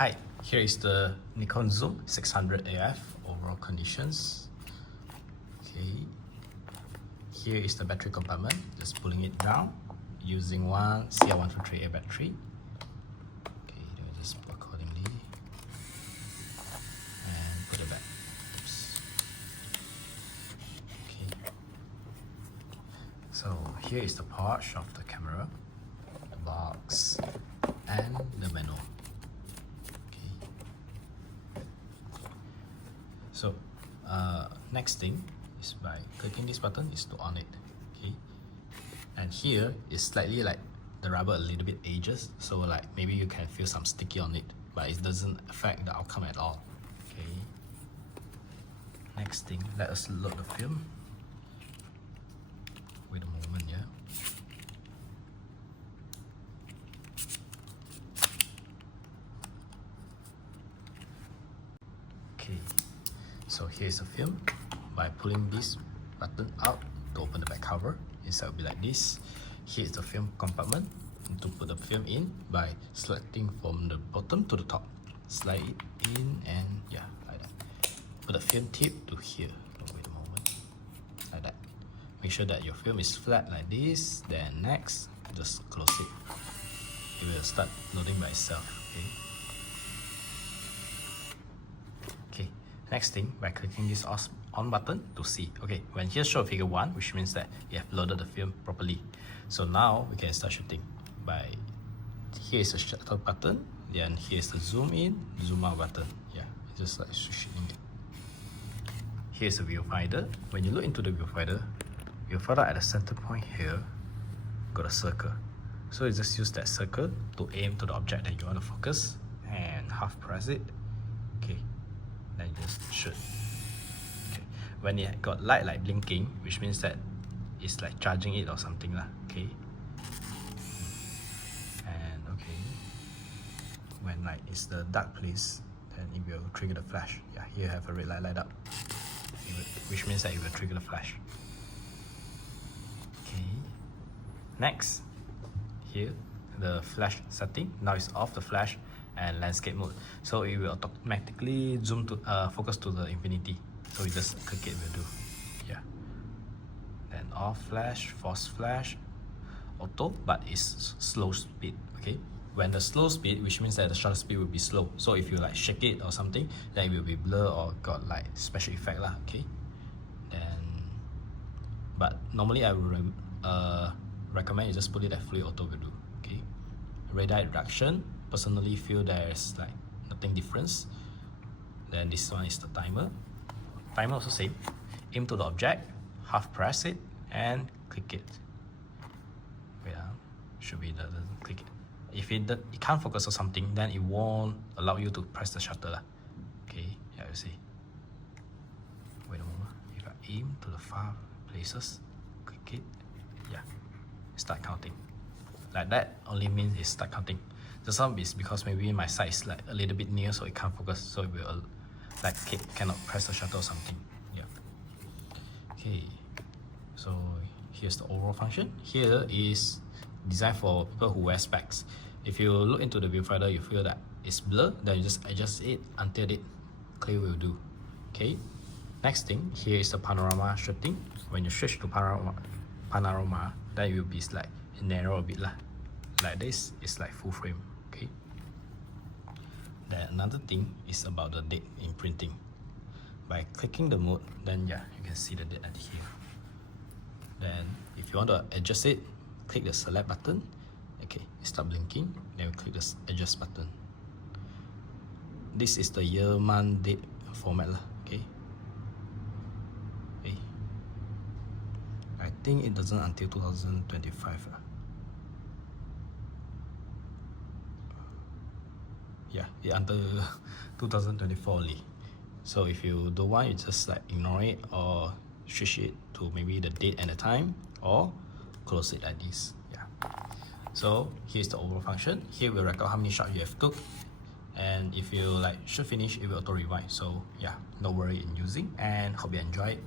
Hi, here is the Nikon Zoom 600 AF overall conditions. Okay, here is the battery compartment, just pulling it down using one CR123A battery. Okay, then we just put accordingly and put it back. Oops. Okay, so here is the pouch of the camera, the box, and the manual. So next thing is by clicking this button is to on it. Okay, and here is slightly like the rubber a little bit ages, so like maybe you can feel some sticky on it, but it doesn't affect the outcome at all. Okay, next thing, let us load the film. Wait a moment, yeah. So here's the film. By pulling this button out to open the back cover, inside will be like this. Here's the film compartment. To put the film in by selecting from the bottom to the top. Slide it in and yeah, like that. Put the film tip to here. Wait a moment. Like that. Make sure that your film is flat like this. Then next, just close it. It will start loading by itself. Okay. Next thing, by clicking this on button to see. Okay, when here show figure 1, which means that you have loaded the film properly. So now we can start shooting. By here's the shutter button, then here's the zoom in, zoom out button. Yeah, just like shooting it. Here's the viewfinder. When you look into the viewfinder at the center point here, got a circle. So you just use that circle to aim to the object that you want to focus and half press it. Okay. Then you just shoot. Okay. When it got light like blinking, which means that it's like charging it or something lah. Okay. And okay. When like it's the dark place, then it will trigger the flash. Yeah, here you have a red light up, which means that it will trigger the flash. Okay. Next, here the flash setting. Now it's off the flash and landscape mode, so it will automatically zoom to focus to the infinity. So you just click it, will do. Yeah. Then off flash, force flash, auto, but it's slow speed. Okay. When the slow speed, which means that the shutter speed will be slow. So if you like shake it or something, then it will be blur or got like special effect lah. Okay. Then, but normally I would recommend you just put it at fully auto will do. Okay. Radar reduction. Personally feel there's like nothing difference. Then this one is the timer. Timer also same. Aim to the object, half press it and click it. Wait, should be the click it. If it can't focus on something, then it won't allow you to press the shutter. Okay, yeah, you see. Wait a moment. If I aim to the far places, click it, yeah, start counting. Like that only means it start counting. The some is because maybe my side is like a little bit near, so it can't focus, so it will like cannot press the shutter or something. Yeah. Okay. So here's the overall function. Here is designed for people who wear specs. If you look into the viewfinder, you feel that it's blurred, then you just adjust it until it clear will do. Okay. Next thing, here is the panorama shooting. When you switch to panorama, then it will be like narrow a bit lah. Like this, it's like full frame. Okay. Then another thing is about the date in printing. By clicking the mode, then yeah, you can see the date at here. Then if you want to adjust it, click the select button. Okay, it start blinking. Then you click the adjust button. This is the year, month, date format lah. Okay. Okay. I think it doesn't until 2025 lah. Yeah, it until 2024 only. So if you don't want, you just like ignore it or switch it to maybe the date and the time, or close it like this. Yeah. So here's the overall function. Here we'll record how many shots you have took, and if you like should finish, it will auto rewind. So yeah, no worry in using, and hope you enjoy it.